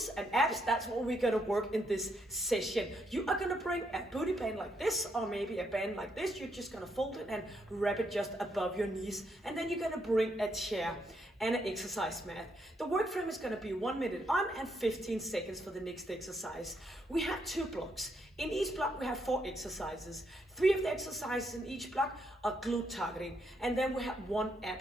glutes and abs, that's what we're gonna work in this session. You are gonna bring a booty band like this, or maybe a band like this. You're just gonna fold it and wrap it just above your knees. And then you're gonna bring a chair and an exercise mat. The work frame is gonna be 1 minute on and 15 seconds for the next exercise. We have 2 blocks. In each block, we have 4 exercises. 3 of the exercises in each block are glute targeting. And then we have 1 ab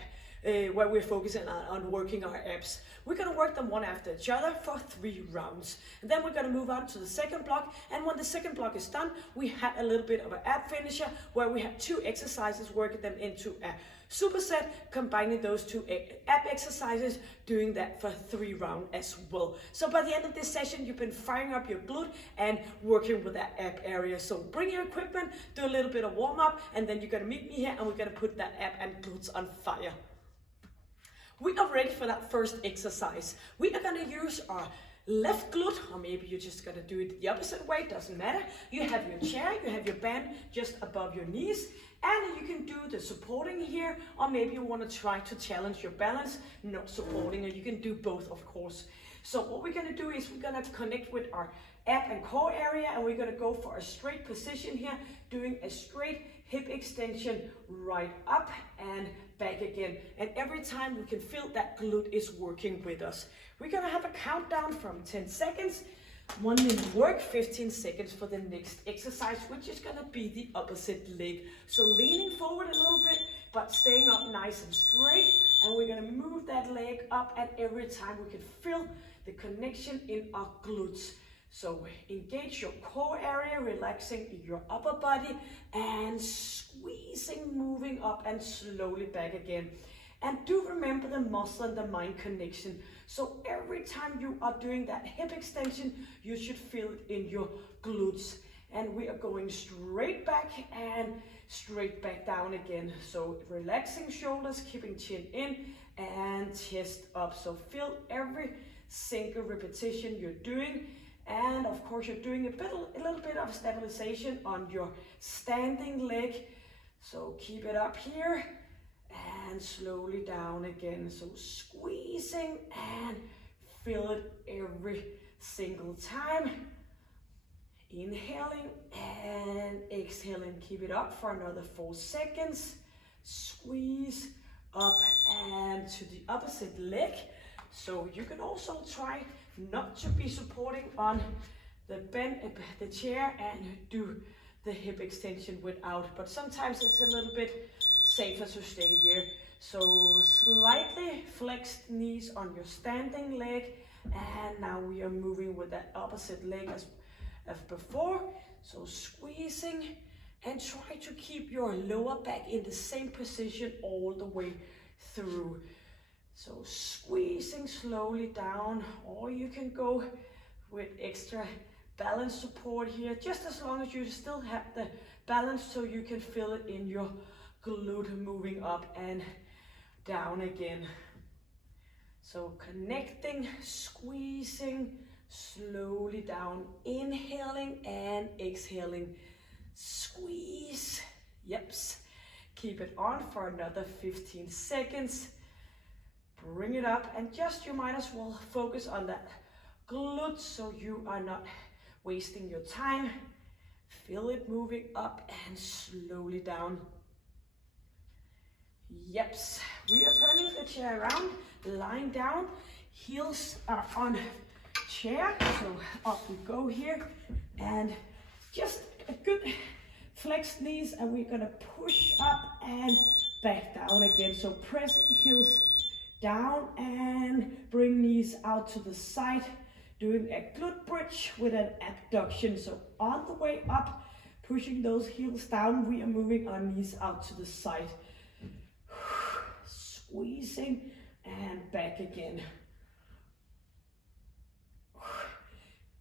where we're focusing on working our abs. We're gonna work them one after each other for 3 rounds. And then we're gonna move on to the second block. And when the second block is done, we have a little bit of an ab finisher where we have 2 exercises, working them into a superset, combining those 2 ab exercises, doing that for 3 rounds as well. So by the end of this session, you've been firing up your glute and working with that ab area. So bring your equipment, do a little bit of warm up, and then you're gonna meet me here and we're gonna put that ab and glutes on fire. We are ready for that first exercise. We are gonna use our left glute, or maybe you're just gonna do it the opposite way, doesn't matter. You have your chair, you have your band just above your knees, and you can do the supporting here, or maybe you wanna try to challenge your balance, not supporting, and you can do both, of course. So what we're gonna do is we're gonna connect with our ab and core area, and we're gonna go for a straight position here, doing a straight hip extension right up and back again. And every time we can feel that glute is working with us. We're gonna have a countdown from 10 seconds, 1 minute work, 15 seconds for the next exercise, which is gonna be the opposite leg. So leaning forward a little bit, but staying up nice and straight. And we're gonna move that leg up, and every time we can feel the connection in our glutes. So engage your core area, relaxing your upper body and squeezing, moving up and slowly back again. And do remember the muscle and the mind connection. So every time you are doing that hip extension, you should feel it in your glutes. And we are going straight back and straight back down again. So relaxing shoulders, keeping chin in and chest up. So feel every single repetition you're doing. And of course, you're doing a little bit of stabilization on your standing leg. So keep it up here and slowly down again. So squeezing and feel it every single time. Inhaling and exhaling. Keep it up for another 4 seconds. Squeeze up and to the opposite leg. So you can also try not to be supporting on the chair and do the hip extension without, but sometimes it's a little bit safer to stay here. So slightly flexed knees on your standing leg, and now we are moving with that opposite leg as before. So squeezing, and try to keep your lower back in the same position all the way through. So squeezing slowly down, or you can go with extra balance support here, just as long as you still have the balance so you can feel it in your glute moving up and down again. So connecting, squeezing, slowly down, inhaling and exhaling. Squeeze, yeps. Keep it on for another 15 seconds. Bring it up, and just you might as well focus on that glute so you are not wasting your time. Feel it moving up and slowly down. Yeps. We are turning the chair around, lying down. Heels are on chair, so up we go here, and just a good flexed knees, and we're gonna push up and back down again. So press heels down and bring knees out to the side, doing a glute bridge with an abduction. So on the way up, pushing those heels down, we are moving our knees out to the side. Squeezing and back again.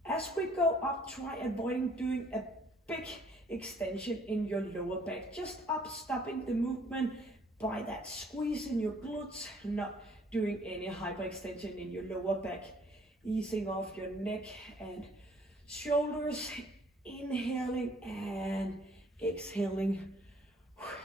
As we go up, try avoiding doing a big extension in your lower back. Just up, stopping the movement by that squeeze in your glutes, not doing any hyperextension in your lower back. Easing off your neck and shoulders, inhaling and exhaling.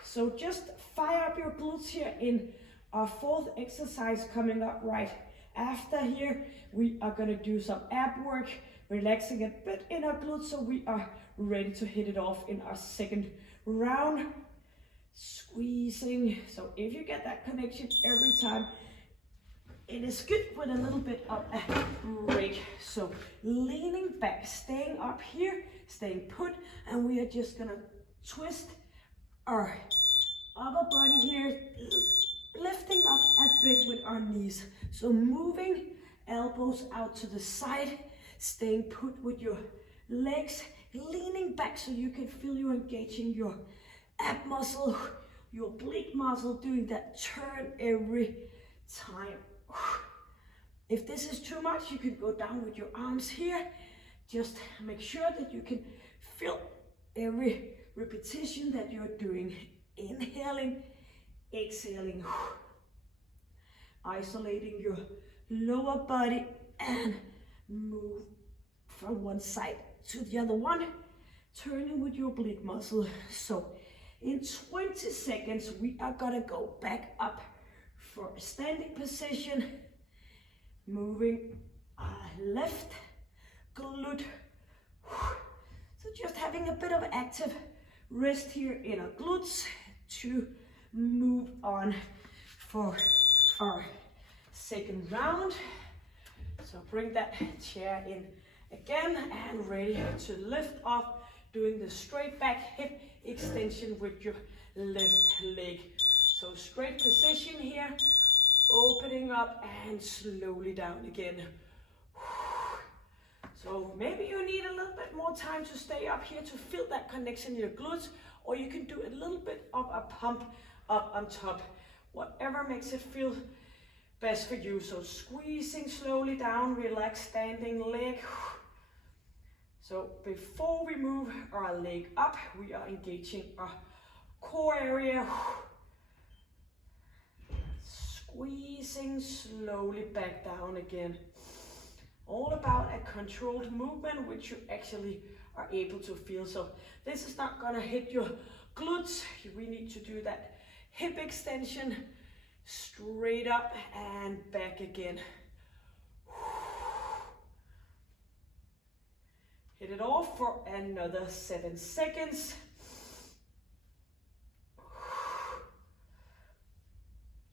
So just fire up your glutes here in our 4th exercise coming up right After here, we are gonna do some ab work, relaxing a bit in our glutes so we are ready to hit it off in our second round. Squeezing. So if you get that connection every time, it is good with a little bit of a break. So leaning back, staying up here, staying put, and we are just gonna twist our upper body here, lifting up a bit with our knees. So moving elbows out to the side, staying put with your legs, leaning back so you can feel you engaging your ab muscle, your oblique muscle, doing that turn every time. If this is too much, you can go down with your arms here. Just make sure that you can feel every repetition that you're doing. Inhaling, exhaling, isolating your lower body and move from one side to the other one, turning with your oblique muscle. So in 20 seconds, we are gonna go back up for a standing position, moving left glute. So just having a bit of active rest here in our glutes to move on for our second round. So bring that chair in again and ready to lift off, doing the straight back hip extension with your left leg. So straight position here, opening up and slowly down again. So maybe you need a little bit more time to stay up here to feel that connection in your glutes, or you can do a little bit of a pump up on top, whatever makes it feel best for you. So squeezing slowly down, relax standing leg. So before we move our leg up, we are engaging our core area. Squeezing slowly back down again. All about a controlled movement, which you actually are able to feel. So this is not gonna hit your glutes. We need to do that hip extension, straight up and back again. Hit it off for another 7 seconds.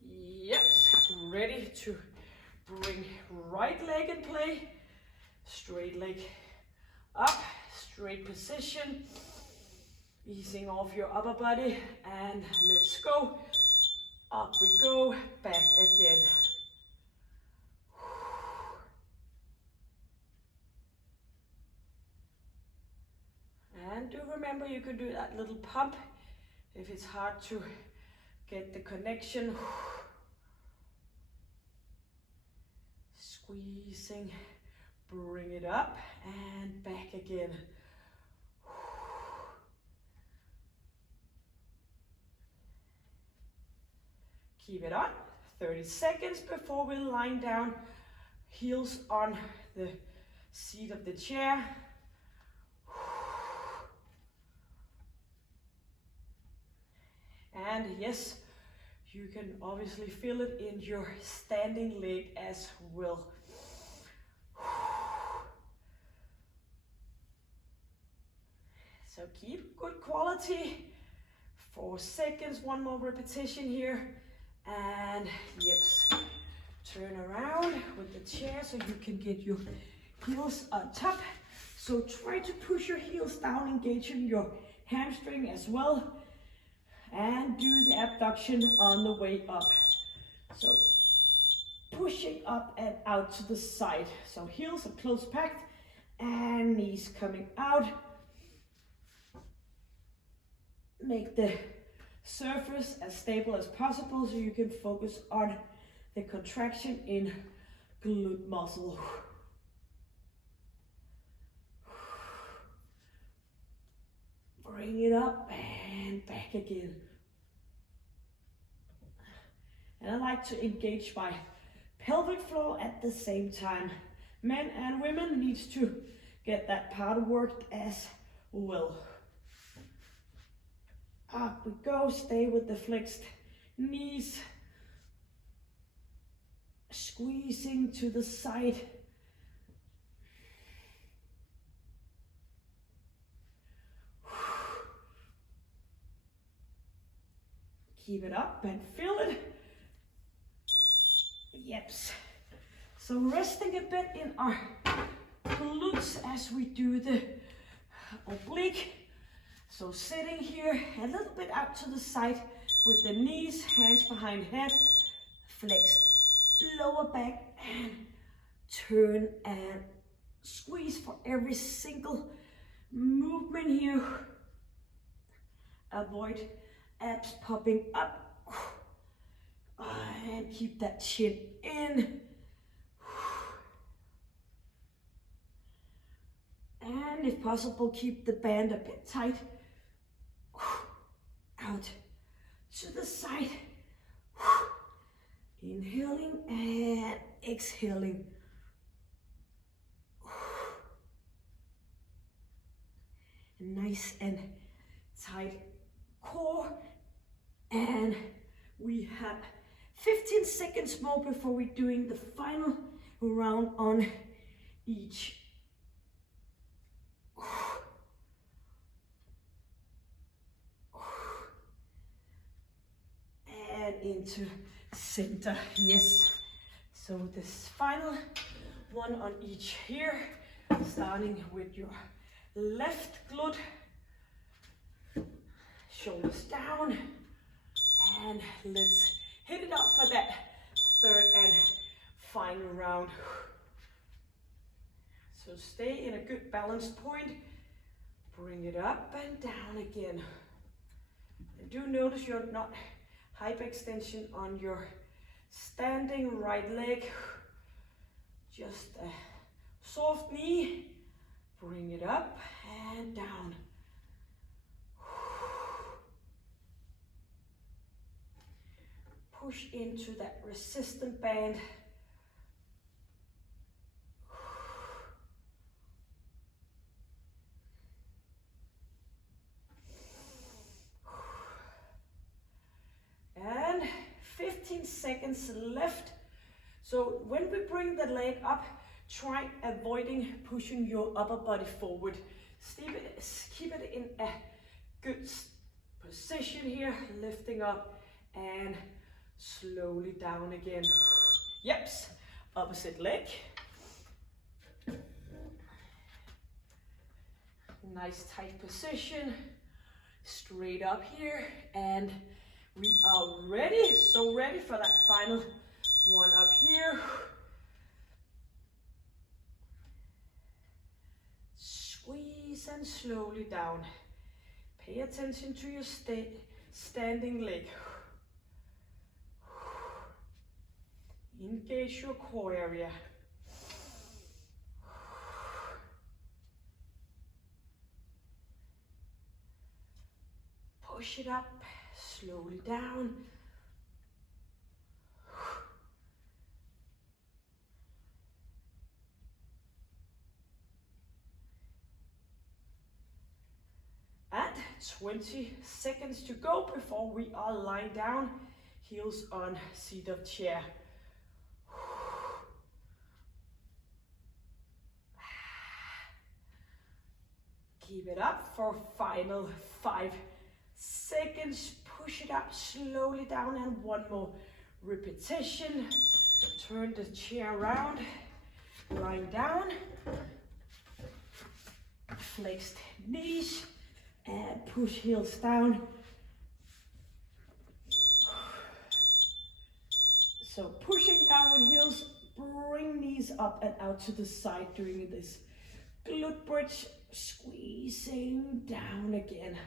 Yep, ready to bring right leg in play, straight leg up, straight position, easing off your upper body, and let's go. Up we go, back again. And do remember you can do that little pump if it's hard to get the connection. Squeezing, bring it up and back again. Keep it on, 30 seconds before we lying down, heels on the seat of the chair. And yes, you can obviously feel it in your standing leg as well. So keep good quality. 4 seconds, one more repetition here. And yes, turn around with the chair so you can get your heels on top. So try to push your heels down, engaging your hamstring as well. And do the abduction on the way up. So pushing up and out to the side. So heels are close packed and knees coming out. Make the surface as stable as possible so you can focus on the contraction in glute muscle. Bring it up and back again. And I like to engage my pelvic floor at the same time. Men and women needs to get that part worked as well. Up we go, stay with the flexed knees. Squeezing to the side. Keep it up and feel it. Yeps. So resting a bit in our glutes as we do the oblique. So sitting here a little bit out to the side with the knees, hands behind head, flexed lower back, and turn and squeeze for every single movement here. Avoid abs popping up, and keep that chin in. And if possible, keep the band a bit tight. Out to the side. Inhaling and exhaling. Nice and tight core. And we have 15 seconds more before we're doing the final round on each. And into center, yes. So this final one on each here, starting with your left glute, shoulders down, and let's hit it up for that third and final round. So stay in a good balanced point, bring it up and down again. And do notice you're not hyperextension on your standing right leg, just a soft knee, bring it up and down. Push into that resistant band. And 15 seconds left. So when we bring the leg up, try avoiding pushing your upper body forward. Keep it in a good position here, lifting up and slowly down again. Yeps, opposite leg. Nice tight position, straight up here, and we are ready, so ready for that final one up here. Squeeze and slowly down. Pay attention to your standing leg. Engage your core area. Push it up, slowly down. And 20 seconds to go before we are lying down, heels on seat of chair. Keep it up for final 5 seconds. Push it up, slowly down, and one more repetition. Turn the chair around, lying down, flexed knees, and push heels down. So pushing down with heels, bring knees up and out to the side, doing this glute bridge, squeezing down again.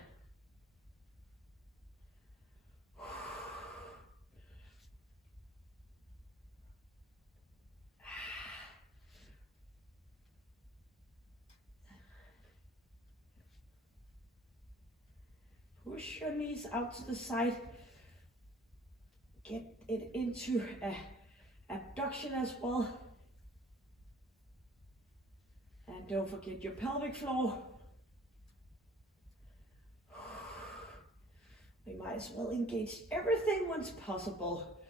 Push your knees out to the side. Get it into a abduction as well. And don't forget your pelvic floor. We might as well engage everything once possible.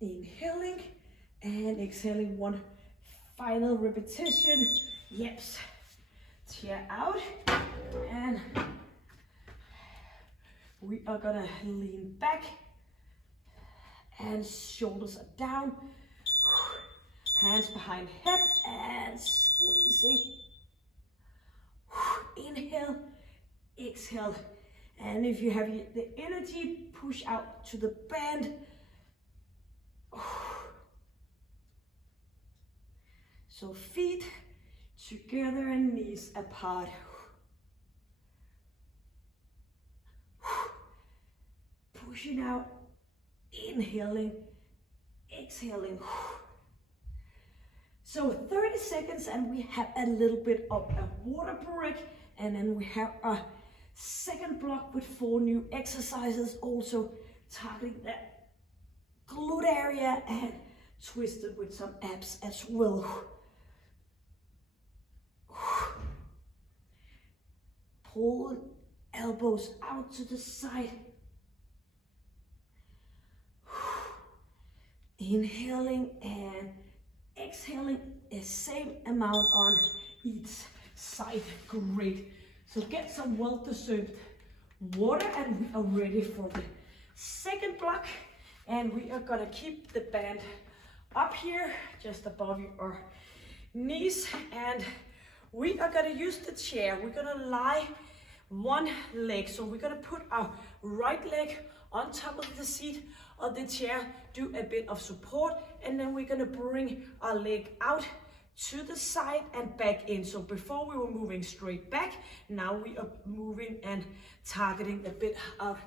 Inhaling and exhaling, one final repetition. Yes. Chair out, and we are gonna lean back and shoulders are down, hands behind head and squeezing. Inhale, exhale, and if you have the energy, push out to the band. So feet together and knees apart. Pushing out, inhaling, exhaling. So 30 seconds and we have a little bit of a water break, and then we have a second block with 4 new exercises, also targeting that glute area and twisted with some abs as well. Pull elbows out to the side. Inhaling and exhaling the same amount on each side. Great. So get some well-deserved water, and we are ready for the second block. And we are gonna keep the band up here, just above your knees. And we are gonna use the chair. We're gonna lie one leg. So we're gonna put our right leg on top of the seat of the chair, do a bit of support, and then we're gonna bring our leg out to the side and back in. So before we were moving straight back, now we are moving and targeting a bit out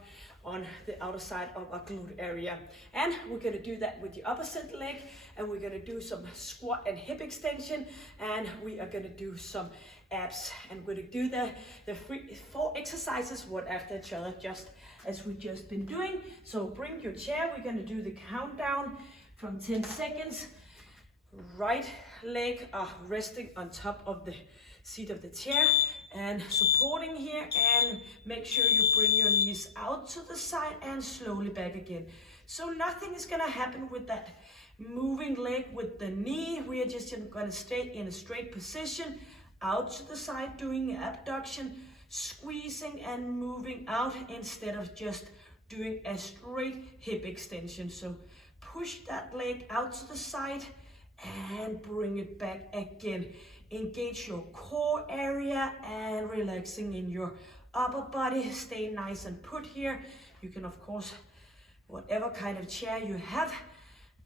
on the outer side of our glute area. And we're gonna do that with the opposite leg, and we're gonna do some squat and hip extension, and we are gonna do some abs, and we're gonna do the 4 exercises one after each other, just as we just been doing. So bring your chair, we're gonna do the countdown from 10 seconds. Right leg resting on top of the seat of the chair and supporting here, and make sure you bring your knees out to the side and slowly back again. So nothing is gonna happen with that moving leg with the knee. We are just gonna stay in a straight position, out to the side, doing abduction, squeezing and moving out instead of just doing a straight hip extension. So push that leg out to the side and bring it back again. Engage your core area and relaxing in your upper body. Stay nice and put here. You can, of course, whatever kind of chair you have,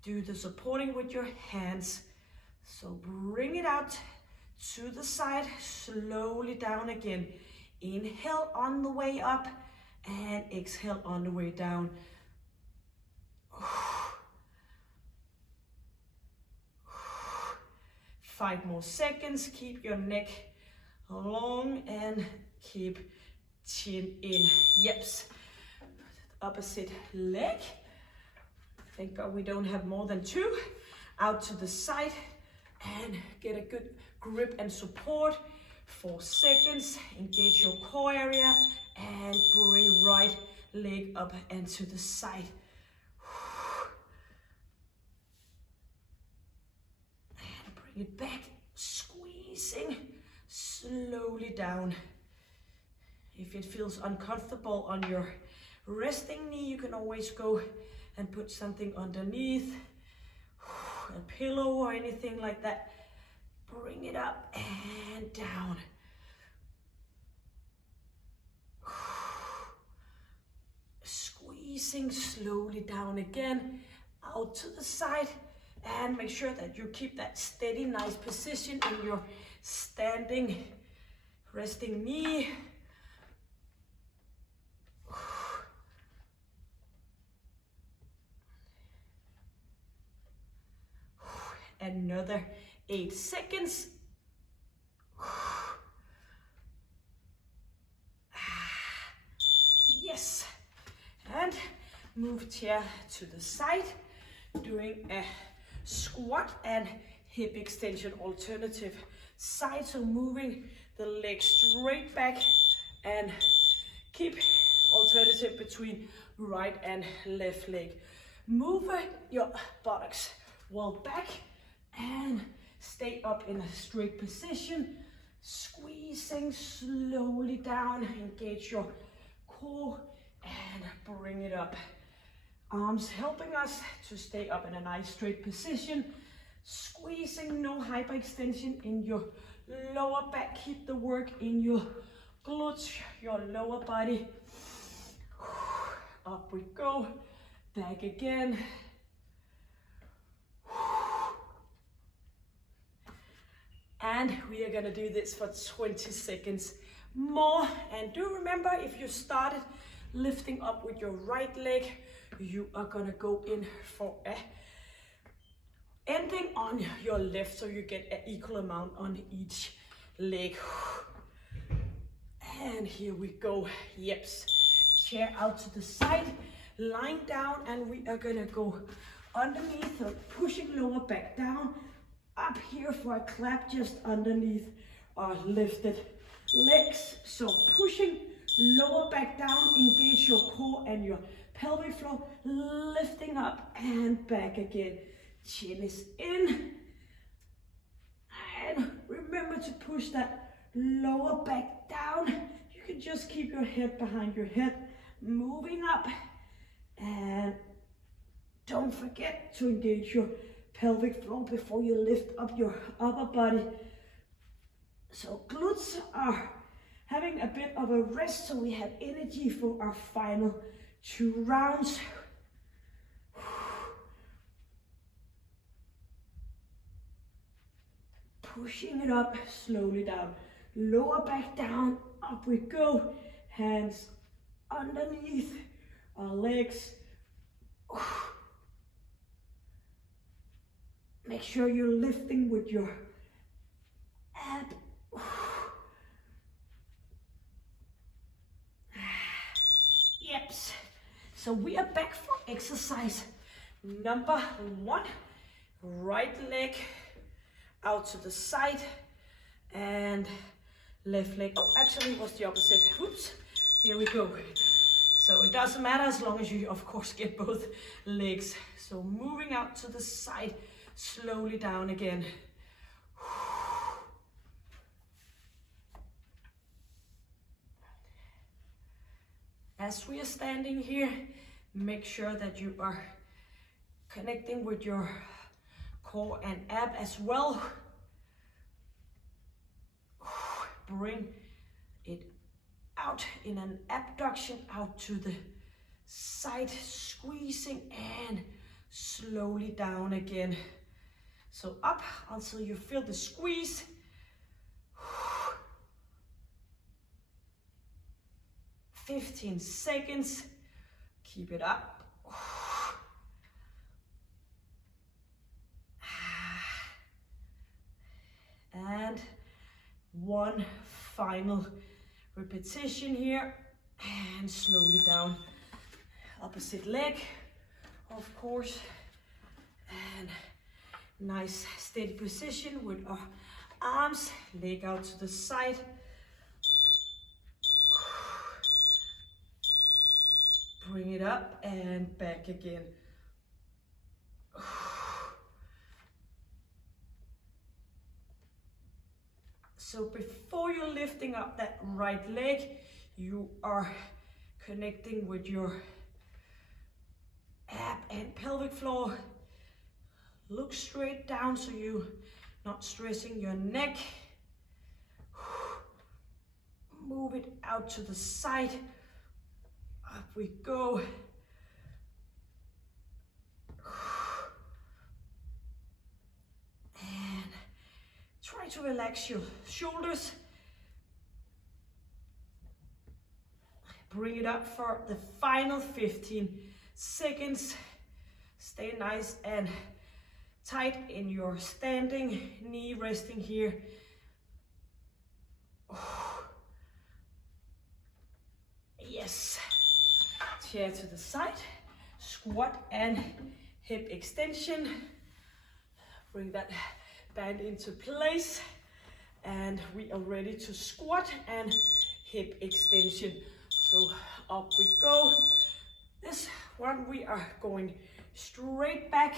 do the supporting with your hands. So bring it out to the side, slowly down again. Inhale on the way up and exhale on the way down. 5 more seconds. Keep your neck long and keep chin in. Yes. Opposite leg. Thank God we don't have more than 2. Out to the side and get a good grip and support. 4 seconds. Engage your core area and bring right leg up and to the side. And bring it back, squeezing slowly down. If it feels uncomfortable on your resting knee, you can always go and put something underneath, a pillow or anything like that. Bring it up and down. Squeezing slowly down again, out to the side, and make sure that you keep that steady, nice position in your standing, resting knee. Another 8 seconds. Yes. And move chair to the side, doing a squat and hip extension alternative side. So moving the leg straight back and keep alternative between right and left leg. moving your buttocks well back and stay up in a straight position, squeezing slowly down, engage your core and bring it up. Arms helping us to stay up in a nice straight position, squeezing, no hyperextension in your lower back. Keep the work in your glutes, your lower body. Up we go, back again. And we are gonna do this for 20 seconds more. And do remember, if you started lifting up with your right leg, you are gonna go in for a ending on your left, so you get an equal amount on each leg. And here we go. Yeps. Chair out to the side, lying down, and we are gonna go underneath, so pushing lower back down, up here for a clap just underneath our lifted legs. So pushing lower back down, engage your core and your pelvic floor, lifting up and back again. Chin is in. And remember to push that lower back down. You can just keep your head behind your head, moving up. And don't forget to engage your pelvic floor before you lift up your upper body. So glutes are having a bit of a rest, so we have energy for our final 2 rounds. Pushing it up, slowly down, lower back down, up we go. Hands underneath our legs. Make sure you're lifting with your ab. Yeps. So we are back for exercise number 1. Right leg out to the side and left leg. Oh, actually it was the opposite. Whoops. Here we go. So it doesn't matter as long as you, of course, get both legs. So moving out to the side, slowly down again. As we are standing here, make sure that you are connecting with your core and ab as well. Bring it out in an abduction, out to the side, squeezing and slowly down again. So up until you feel the squeeze. 15 seconds. Keep it up. And one final repetition here. And slowly down. Opposite leg, of course. And nice steady position with our arms, leg out to the side. Bring it up and back again. So before you're lifting up that right leg, you are connecting with your ab and pelvic floor. Look straight down so you're not stressing your neck. Move it out to the side. Up we go. And try to relax your shoulders. Bring it up for the final 15 seconds. Stay nice and tight in your standing, knee resting here. Yes. Chair to the side, squat and hip extension. Bring that band into place and we are ready to squat and hip extension. So up we go. This one we are going straight back.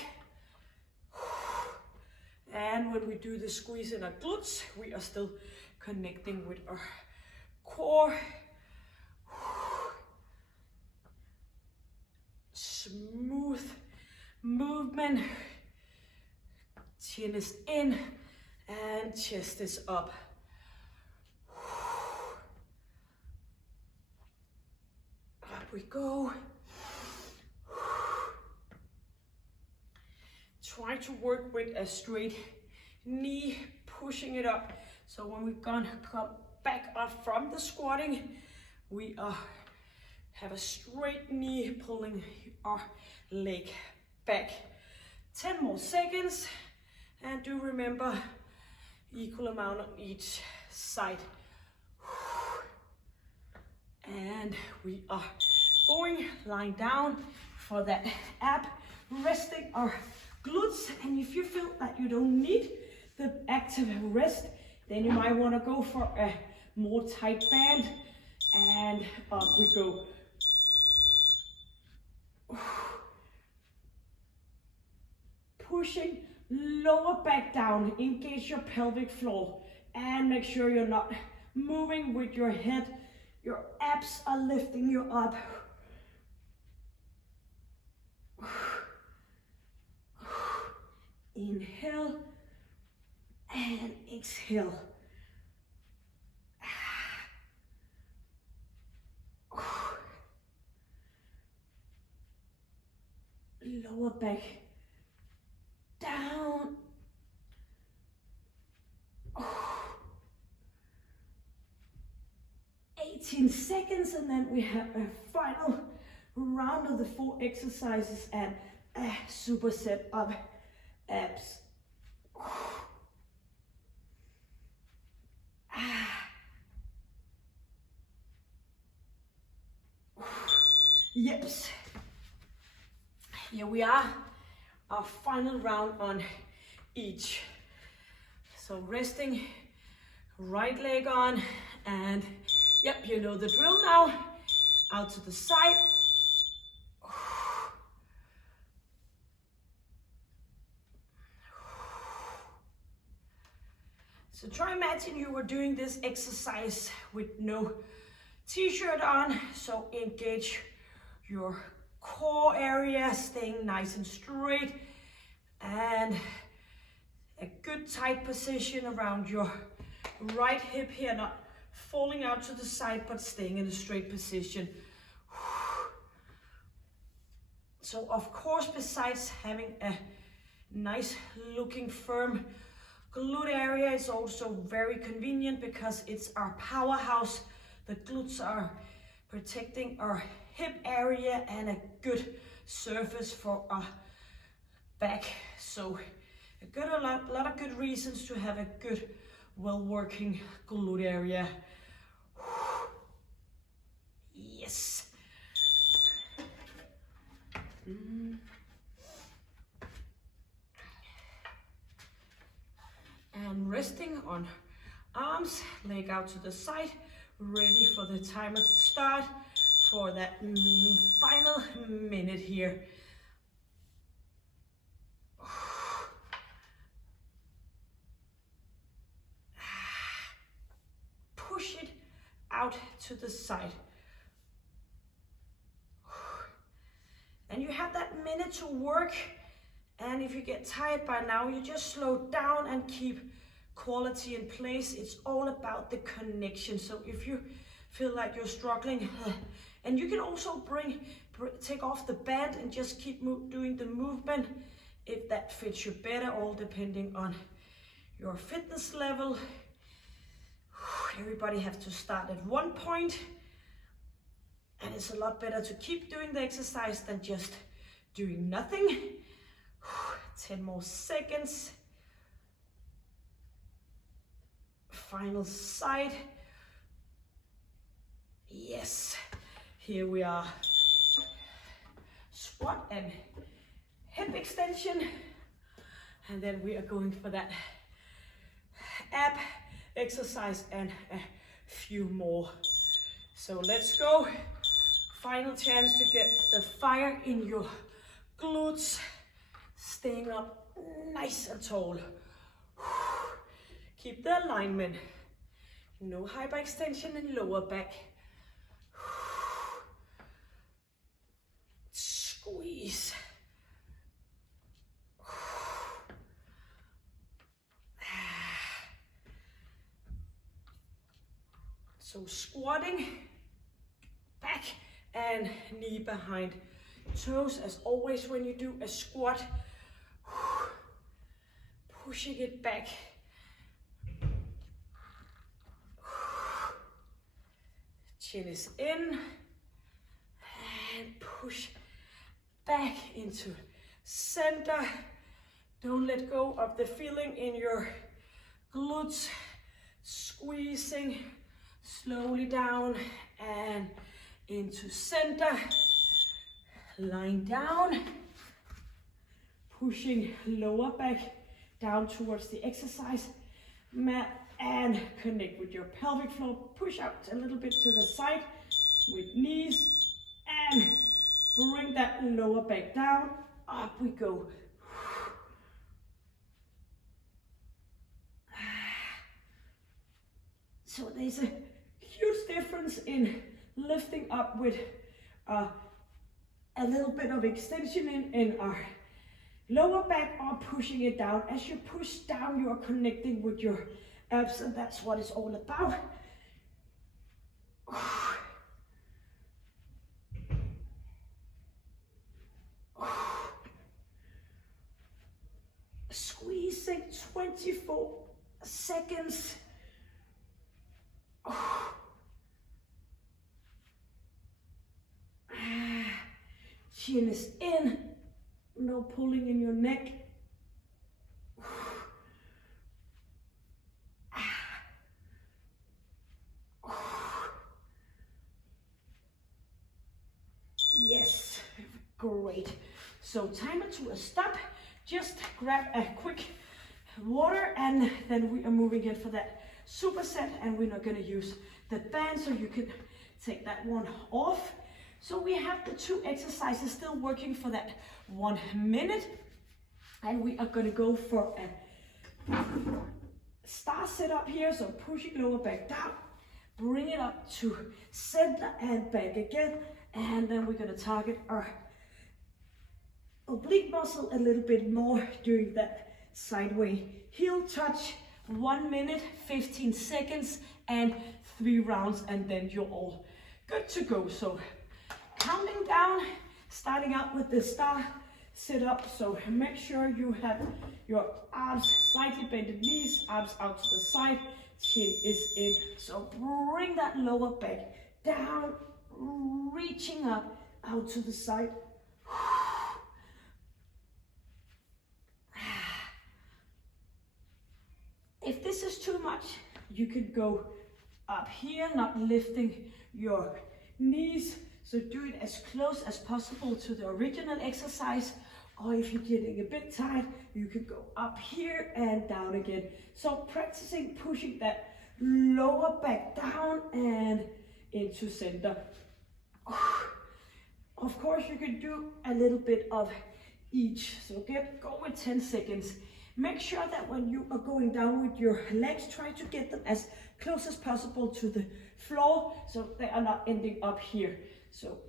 And when we do the squeeze in our glutes, we are still connecting with our core. Smooth movement. Chin is in and chest is up. Up we go. Try to work with a straight knee, pushing it up. So when we're gonna come back up from the squatting, we have a straight knee pulling our leg back. 10 more seconds, and do remember equal amount on each side. And we are going lying down for that ab, resting our glutes. And if you feel that you don't need the active rest, then you might want to go for a more tight band, and up we go. Pushing lower back down, engage your pelvic floor, and make sure you're not moving with your head. Your abs are lifting you up. Inhale and exhale. Lower back down. 18 seconds, and then we have a final round of the 4 exercises and a superset of abs. Yes. Here we are, our final round on each. So resting, right leg on, and yep, you know the drill now. Out to the side. So try imagine you were doing this exercise with no t-shirt on. So engage your core area, staying nice and straight, and a good tight position around your right hip here, not falling out to the side, but staying in a straight position. So of course, besides having a nice looking firm glute area, it's also very convenient because it's our powerhouse. The glutes are protecting our hip area and a good surface for our back. So a lot of good reasons to have a good, well-working glute area. Yes. And resting on arms, leg out to the side, ready for the timer to start for that final minute here. Push it out to the side. And you have that minute to work. And if you get tired by now, you just slow down and keep quality in place. It's all about the connection. So if you feel like you're struggling, and you can also take off the band and just keep doing the movement if that fits you better, all depending on your fitness level. Everybody has to start at one point, and it's a lot better to keep doing the exercise than just doing nothing. 10 more seconds. Final side. Yes, here we are. Squat and hip extension, and then we are going for that ab exercise and a few more. So let's go. Final chance to get the fire in your glutes staying up nice and tall. Keep the alignment. No hyperextension in lower back. Squeeze. So squatting, back and knee behind toes as always when you do a squat. Pushing it back. Chin is in and push back into center. Don't let go of the feeling in your glutes. Squeezing slowly down and into center. Lying down. Pushing lower back down towards the exercise mat and connect with your pelvic floor. Push out a little bit to the side with knees and bring that lower back down. Up we go. So there's a huge difference in lifting up with a little bit of extension in our lower back or pushing it down. As you push down, you are connecting with your abs, and that's what it's all about. Squeezing 24 seconds. Chin is in, no pulling in your neck. Yes, great. So time it to a stop. Just grab a quick water and then we are moving in for that superset, and we're not going to use the band, so you can take that one off. So we have the two exercises still working for that 1 minute, and we are going to go for a star sit up here. So pushing lower back down, bring it up to center and back again, and then we're going to target our oblique muscle a little bit more during that sideways heel touch. 1 minute, 15 seconds, and 3 rounds, and then you're all good to go. So counting down, starting out with the star sit up. So make sure you have your arms slightly bended, knees, arms out to the side, chin is in. So bring that lower back down, reaching up out to the side. If this is too much, you can go up here, not lifting your knees. So do it as close as possible to the original exercise. Or if you're getting a bit tired, you can go up here and down again. So practicing pushing that lower back down and into center. Of course, you can do a little bit of each. So go with 10 seconds. Make sure that when you are going down with your legs, try to get them as close as possible to the floor so they are not ending up here. So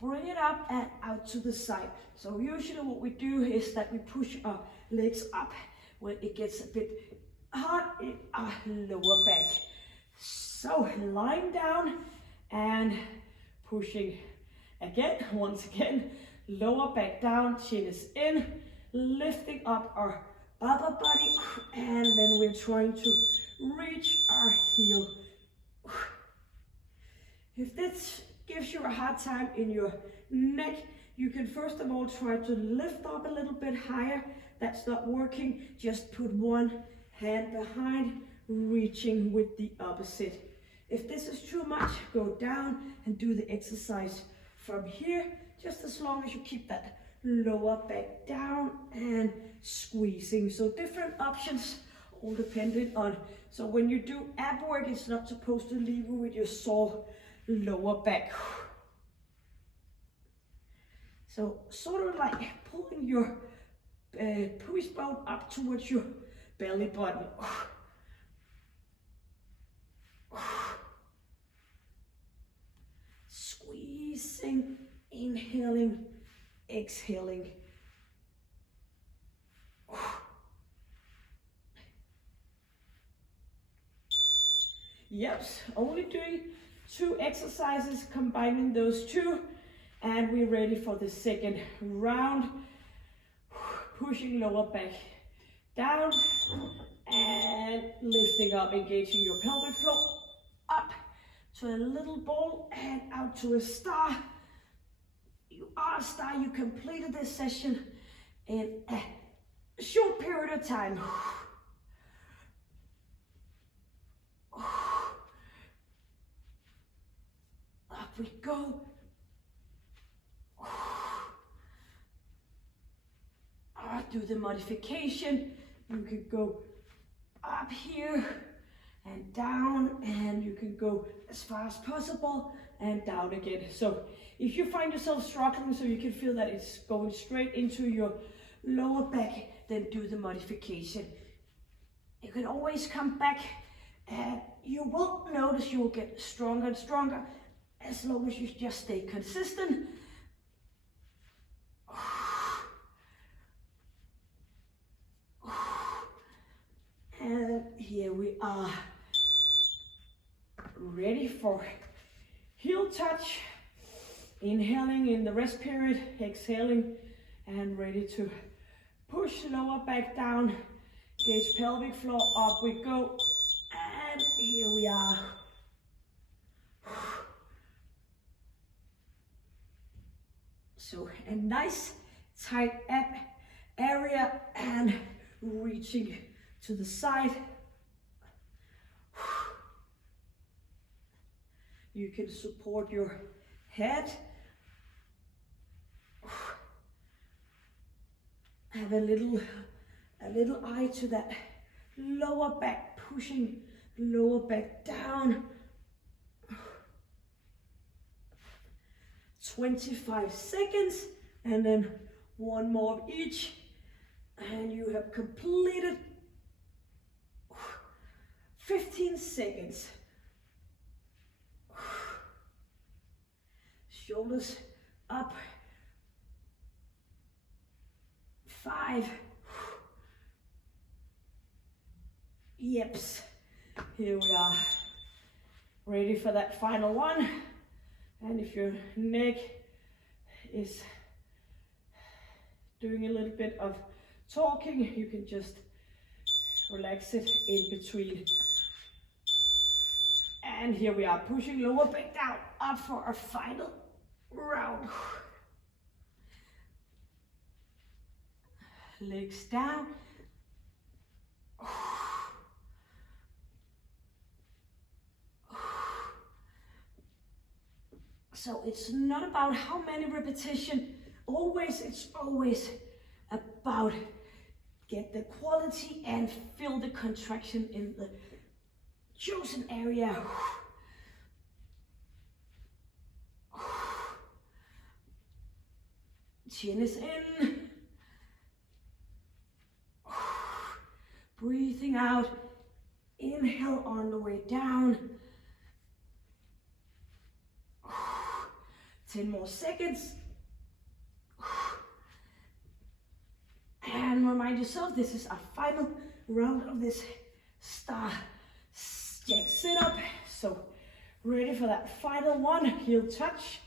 bring it up and out to the side. So usually what we do is that we push our legs up when it gets a bit hard in our lower back. So lying down and pushing again, once again, lower back down, chin is in, lifting up our upper body, and then we're trying to reach our heel. If this gives you a hard time in your neck, you can first of all try to lift up a little bit higher. That's not working. Just put one hand behind, reaching with the opposite. If this is too much, go down and do the exercise from here, just as long as you keep that lower back down and squeezing. So different options, all dependent on. So when you do ab work, it's not supposed to leave you with your sore lower back. So sort of like pulling your push bone up towards your belly button. Squeezing, inhaling, exhaling. Yep, only doing 2 exercises, combining those 2, and we're ready for the second round. Pushing lower back down and lifting up, engaging your pelvic floor up to a little ball and out to a star. You are a star. You completed this session in a short period of time. Up we go. Do the modification. You can go up here and down, and you can go as far as possible and down again. So if you find yourself struggling, so you can feel that it's going straight into your lower back, then do the modification. You can always come back, and you will notice you will get stronger and stronger as long as you just stay consistent. And here we are, ready for heel touch. Inhaling in the rest period, exhaling, and ready to push lower back down. Gauge pelvic floor, up we go. And here we are. So a nice tight ab area and reaching to the side. You can support your head. Have a little eye to that lower back, pushing lower back down. 25 seconds, and then one more of each, and you have completed 15 seconds. Shoulders up. 5. Yeps. Here we are. Ready for that final one. And if your neck is doing a little bit of talking, you can just relax it in between. And here we are, pushing lower back down, up for our final round. Legs down. So it's not about how many repetitions, it's always about get the quality and feel the contraction in the chosen area. Chin is in. Breathing out. Inhale on the way down. 10 more seconds. And remind yourself, this is our final round of this star jack sit up. So ready for that final one, heel touch.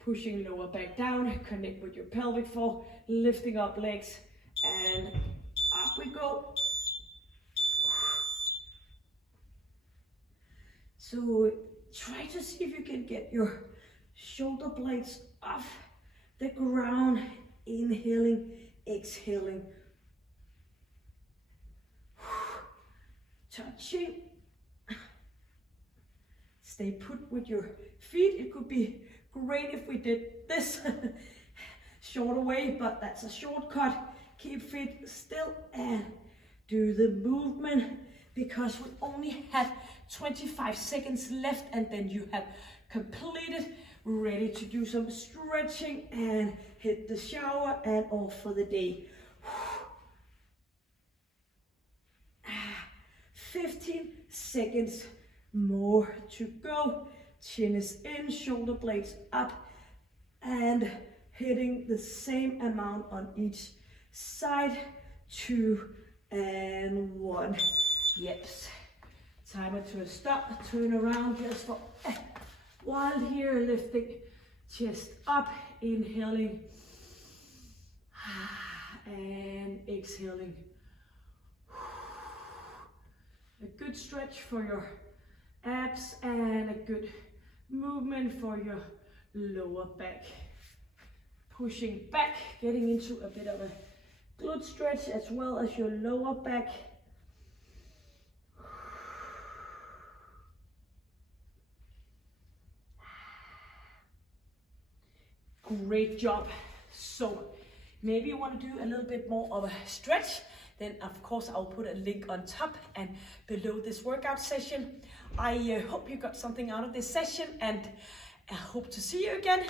Pushing lower back down, connect with your pelvic floor, lifting up legs, and up we go. So try to see if you can get your shoulder blades off the ground, inhaling, exhaling. Touching. Stay put with your feet. It could be great if we did this shorter way, but that's a shortcut. Keep feet still and do the movement, because we only have 25 seconds left, and then you have completed ready to do some stretching and hit the shower and off for the day. 15 seconds more to go. Chin is in, shoulder blades up, and hitting the same amount on each side. 2 and 1. Yes. Timer to a stop. Turn around just for a while here. Lifting chest up. Inhaling. And exhaling. A good stretch for your abs and a good movement for your lower back. Pushing back, getting into a bit of a glute stretch as well as your lower back. Great job. So maybe you want to do a little bit more of a stretch. Then of course I'll put a link on top and below this workout session. I hope you got something out of this session, and I hope to see you again.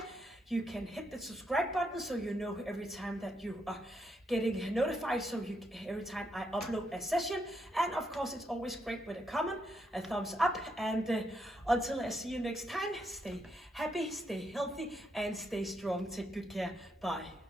You can hit the subscribe button so you know every time that you are getting notified, so every time I upload a session. And of course it's always great with a comment, a thumbs up, and until I see you next time, stay happy, stay healthy, and stay strong. Take good care. Bye.